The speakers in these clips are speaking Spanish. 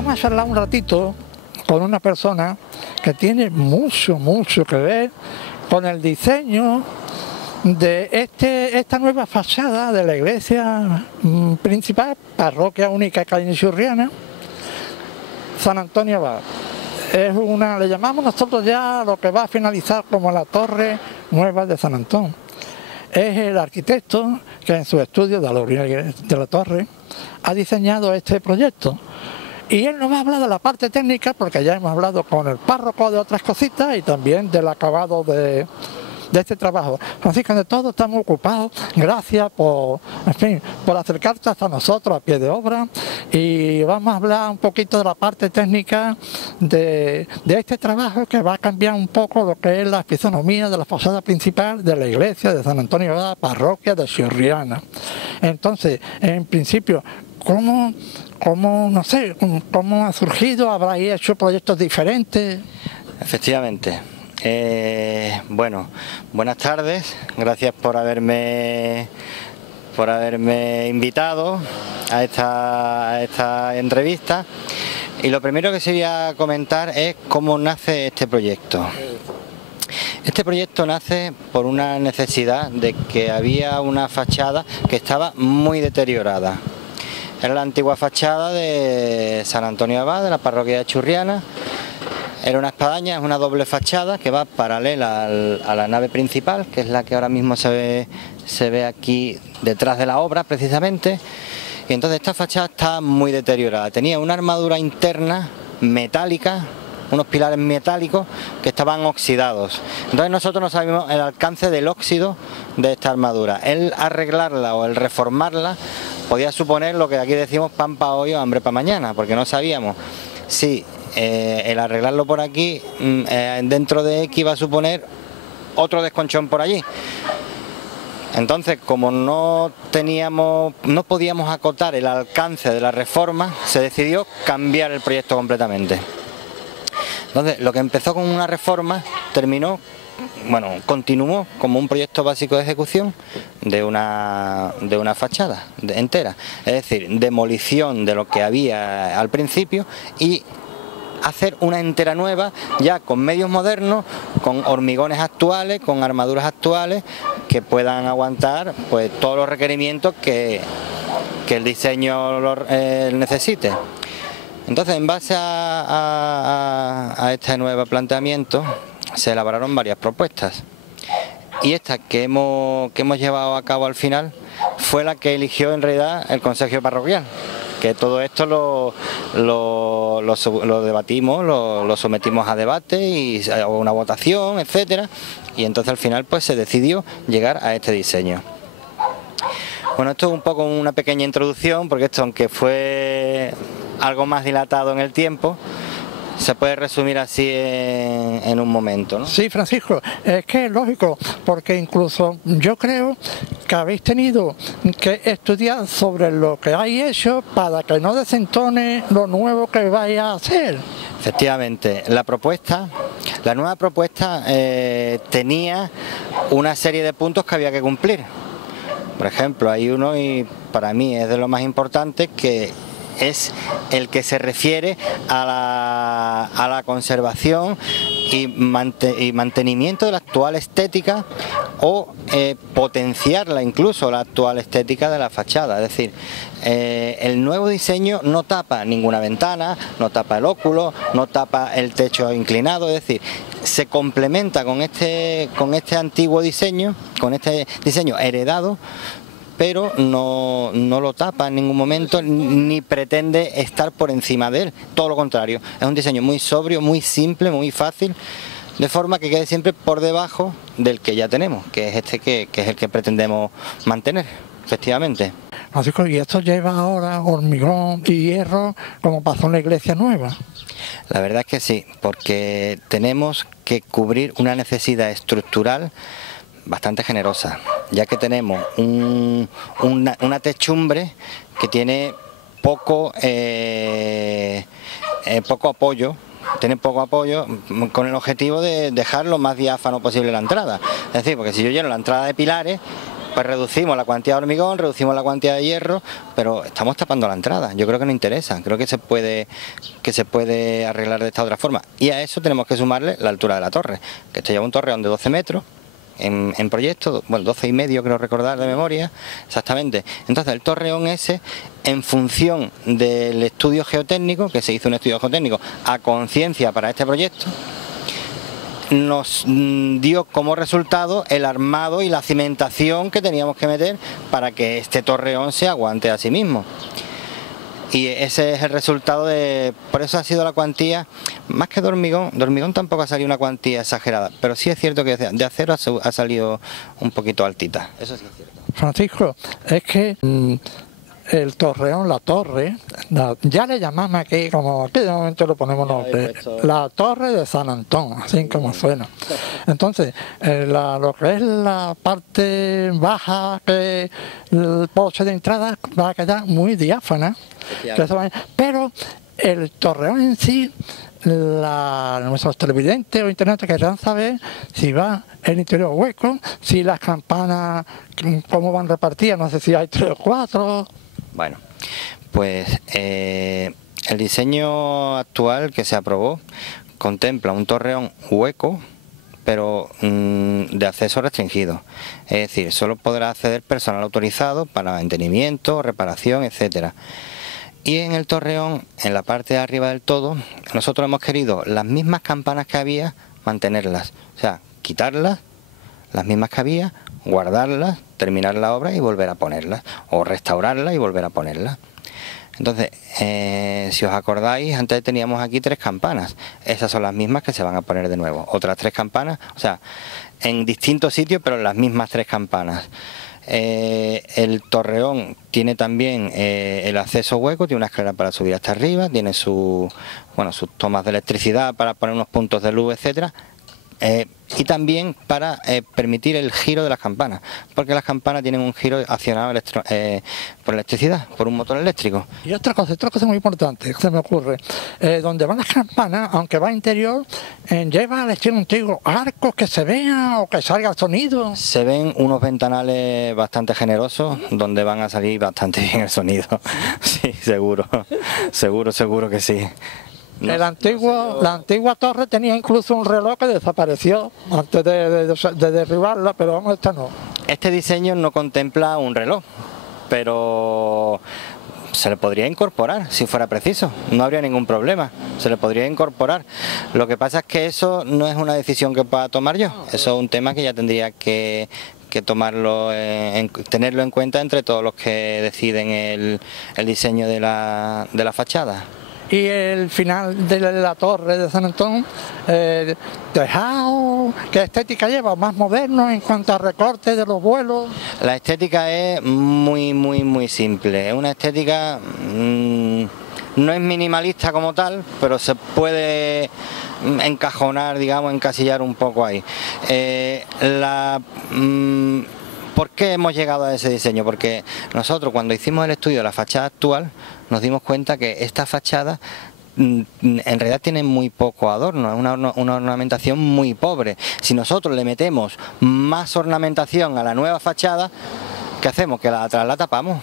Vamos a charlar un ratito con una persona que tiene mucho que ver con el diseño de esta nueva fachada de la iglesia principal, parroquia única cañichurriana, San Antonio Abad. Es le llamamos nosotros ya lo que va a finalizar como la torre nueva de San Antón. Es el arquitecto que en su estudio de la orilla de la torre ha diseñado este proyecto. Y él nos va a hablar de la parte técnica, porque ya hemos hablado con el párroco de otras cositas y también del acabado de este trabajo. Francisco, de todo estamos ocupados. Gracias por acercarte hasta nosotros a pie de obra, y vamos a hablar un poquito de la parte técnica de este trabajo, que va a cambiar un poco lo que es la fisonomía de la fachada principal de la iglesia de San Antonio Abad, parroquia de Churriana. Entonces, en principio, ¿cómo ha surgido? ¿Habráis hecho proyectos diferentes? Efectivamente. Bueno, buenas tardes, gracias por haberme invitado a esta entrevista. Y lo primero que se voy a comentar es cómo nace este proyecto. Este proyecto nace por una necesidad de que había una fachada que estaba muy deteriorada. Era la antigua fachada de San Antonio Abad, de la parroquia de Churriana. Era una espadaña, es una doble fachada que va paralela a la nave principal, que es la que ahora mismo se ve aquí detrás de la obra precisamente. Y entonces esta fachada está muy deteriorada. Tenía una armadura interna metálica, unos pilares metálicos que estaban oxidados. Entonces nosotros no sabíamos el alcance del óxido de esta armadura. El arreglarla o el reformarla podía suponer lo que aquí decimos pan para hoy o hambre para mañana, porque no sabíamos si el arreglarlo por aquí dentro de X va a suponer otro desconchón por allí. Entonces, como no podíamos acotar el alcance de la reforma, se decidió cambiar el proyecto completamente. Entonces, lo que empezó con una reforma continuó como un proyecto básico de ejecución de una fachada entera. Es decir, demolición de lo que había al principio y hacer una entera nueva, ya con medios modernos, con hormigones actuales, con armaduras actuales que puedan aguantar pues todos los requerimientos que el diseño necesite. Entonces, en base a este nuevo planteamiento se elaboraron varias propuestas, y esta que hemos llevado a cabo al final fue la que eligió en realidad el Consejo Parroquial, que todo esto lo debatimos, lo sometimos a debate y a una votación, etcétera, y entonces al final pues se decidió llegar a este diseño. Bueno, esto es un poco una pequeña introducción, porque esto, aunque fue algo más dilatado en el tiempo, se puede resumir así en un momento, ¿no? Sí, Francisco, es que es lógico, porque incluso yo creo que habéis tenido que estudiar sobre lo que hay hecho para que no desentone lo nuevo que vais a hacer. Efectivamente, la nueva propuesta tenía una serie de puntos que había que cumplir. Por ejemplo, hay uno, y para mí es de lo más importante, que es el que se refiere a la conservación y mantenimiento de la actual estética, o potenciarla incluso, la actual estética de la fachada. Es decir, el nuevo diseño no tapa ninguna ventana, no tapa el óculo, no tapa el techo inclinado, es decir, se complementa con este antiguo diseño, con este diseño heredado, pero no lo tapa en ningún momento, ni pretende estar por encima de él. Todo lo contrario, es un diseño muy sobrio, muy simple, muy fácil, de forma que quede siempre por debajo del que ya tenemos, que es este que es el que pretendemos mantener, efectivamente. Francisco, ¿y esto lleva ahora hormigón y hierro como pasó en la iglesia nueva? La verdad es que sí, porque tenemos que cubrir una necesidad estructural bastante generosa, ya que tenemos una techumbre que tiene poco apoyo, con el objetivo de dejar lo más diáfano posible la entrada. Es decir, porque si yo lleno la entrada de pilares, pues reducimos la cuantía de hormigón, reducimos la cuantía de hierro, pero estamos tapando la entrada. Yo creo que no interesa, creo que se puede arreglar de esta otra forma. Y a eso tenemos que sumarle la altura de la torre, que esto lleva un torreón de 12 metros en proyecto, bueno, 12,5 creo recordar de memoria, exactamente. Entonces el torreón ese, en función del estudio geotécnico, que se hizo un estudio geotécnico a conciencia para este proyecto, nos dio como resultado el armado y la cimentación que teníamos que meter para que este torreón se aguante a sí mismo. Y ese es el resultado de... Por eso ha sido la cuantía, más que de hormigón tampoco ha salido una cuantía exagerada, pero sí es cierto que de acero ha salido un poquito altita, eso sí es cierto. Francisco, es que el torreón, la torre, ya le llamamos aquí, como aquí de momento lo ponemos nombre, la torre de San Antón, así como suena. Entonces, lo que es la parte baja, que el porche de entrada va a quedar muy diáfana, pero el torreón en sí, nuestros televidentes o internet querrán saber si va el interior hueco, si las campanas, cómo van repartidas, no sé si hay 3 o 4... Bueno, pues el diseño actual que se aprobó contempla un torreón hueco, pero de acceso restringido. Es decir, solo podrá acceder personal autorizado para mantenimiento, reparación, etcétera. Y en el torreón, en la parte de arriba del todo, nosotros hemos querido las mismas campanas que había, mantenerlas. O sea, quitarlas, las mismas que había, guardarlas, terminar la obra y volver a ponerlas, o restaurarlas y volver a ponerlas. Entonces, si os acordáis, antes teníamos aquí 3 campanas, esas son las mismas que se van a poner de nuevo, otras 3 campanas, o sea, en distintos sitios, pero las mismas 3 campanas. El torreón tiene también el acceso hueco, tiene una escalera para subir hasta arriba, tiene sus tomas de electricidad para poner unos puntos de luz, etcétera. Y también para permitir el giro de las campanas, porque las campanas tienen un giro accionado por electricidad, por un motor eléctrico. Y otra cosa muy importante que se me ocurre, donde van las campanas, aunque va interior, lleva al estilo antiguo arcos que se vean o que salga el sonido. Se ven unos ventanales bastante generosos donde van a salir bastante bien el sonido. Sí, seguro que sí. La antigua torre tenía incluso un reloj que desapareció antes de derribarla, pero vamos, esta no. Este diseño no contempla un reloj, pero se le podría incorporar si fuera preciso, no habría ningún problema, se le podría incorporar. Lo que pasa es que eso no es una decisión que pueda tomar yo, eso es un tema que ya tendría que tomarlo, tenerlo en cuenta entre todos los que deciden el diseño de la fachada. Y el final de la torre de San Antón, tejado, ¿qué estética lleva? ¿Más moderno en cuanto a recortes de los vuelos? La estética es muy simple, es una estética, no es minimalista como tal, pero se puede encajonar, digamos, encasillar un poco ahí. ¿Por qué hemos llegado a ese diseño? Porque nosotros cuando hicimos el estudio de la fachada actual nos dimos cuenta que esta fachada en realidad tiene muy poco adorno, es una ornamentación muy pobre. Si nosotros le metemos más ornamentación a la nueva fachada, ¿qué hacemos? Que la de atrás la tapamos,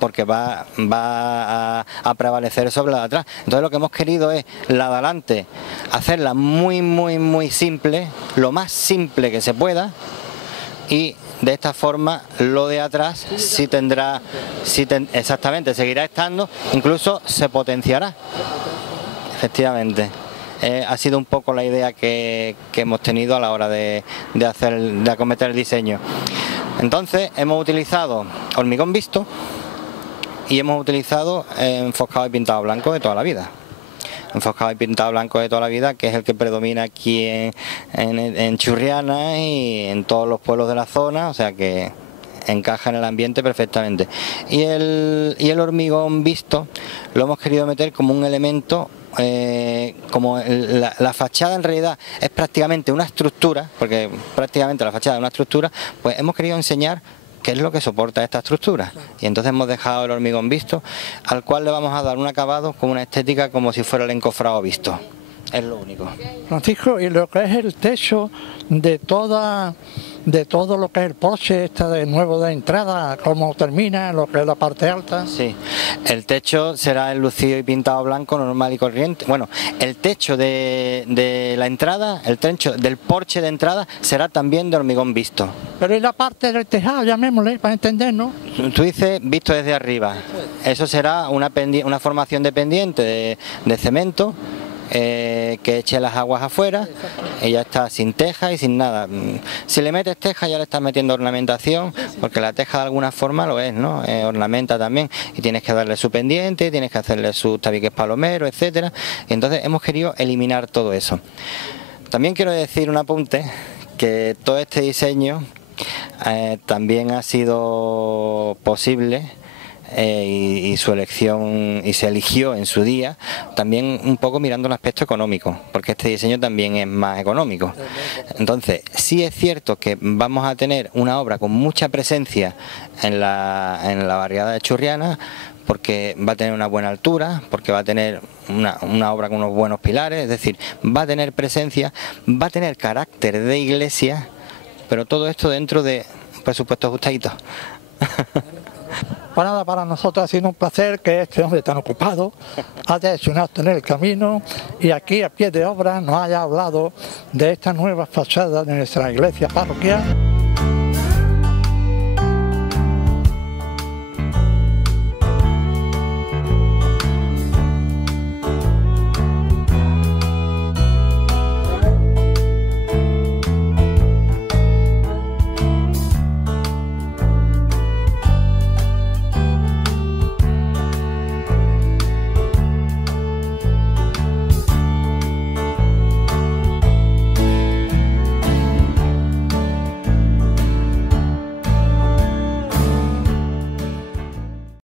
porque va a prevalecer sobre la de atrás. Entonces lo que hemos querido es la de adelante hacerla muy simple, lo más simple que se pueda, y de esta forma lo de atrás sí tendrá, exactamente, seguirá estando, incluso se potenciará. Efectivamente. Ha sido un poco la idea que hemos tenido a la hora de acometer el diseño. Entonces hemos utilizado hormigón visto y hemos utilizado enfoscado y pintado blanco de toda la vida. Enfoscado y pintado blanco de toda la vida, que es el que predomina aquí en Churriana y en todos los pueblos de la zona, o sea que encaja en el ambiente perfectamente. Y el hormigón visto lo hemos querido meter como un elemento, como la fachada en realidad es prácticamente una estructura, porque prácticamente la fachada es una estructura, pues hemos querido enseñar qué es lo que soporta esta estructura, y entonces hemos dejado el hormigón visto, al cual le vamos a dar un acabado con una estética como si fuera el encofrado visto. Es lo único. Francisco, y lo que es el techo de toda de todo lo que es el porche, de nuevo de entrada, cómo termina, lo que es la parte alta. Sí, el techo será enlucido y pintado blanco normal y corriente. Bueno, el techo de la entrada, el techo del porche de entrada será también de hormigón visto. Pero ¿y la parte del tejado, llamémosle, para entendernos? Tú dices visto desde arriba. Eso será una formación de pendiente de cemento que eche las aguas afuera y ya está, sin teja y sin nada. Si le metes teja ya le estás metiendo ornamentación, porque la teja de alguna forma lo es, ¿no? Ornamenta también y tienes que darle su pendiente, tienes que hacerle sus tabiques palomeros, etcétera. Y entonces hemos querido eliminar todo eso. También quiero decir un apunte, que todo este diseño también ha sido posible y su elección, y se eligió en su día también un poco mirando el aspecto económico, porque este diseño también es más económico. Entonces sí es cierto que vamos a tener una obra con mucha presencia en la barriada de Churriana, porque va a tener una buena altura, porque va a tener una obra con unos buenos pilares, es decir, va a tener presencia, va a tener carácter de iglesia, pero todo esto dentro de un presupuesto ajustadito. Para nada, para nosotros ha sido un placer que este hombre tan ocupado haya hecho un acto en el camino y aquí a pie de obra nos haya hablado de esta nueva fachada de nuestra iglesia parroquial.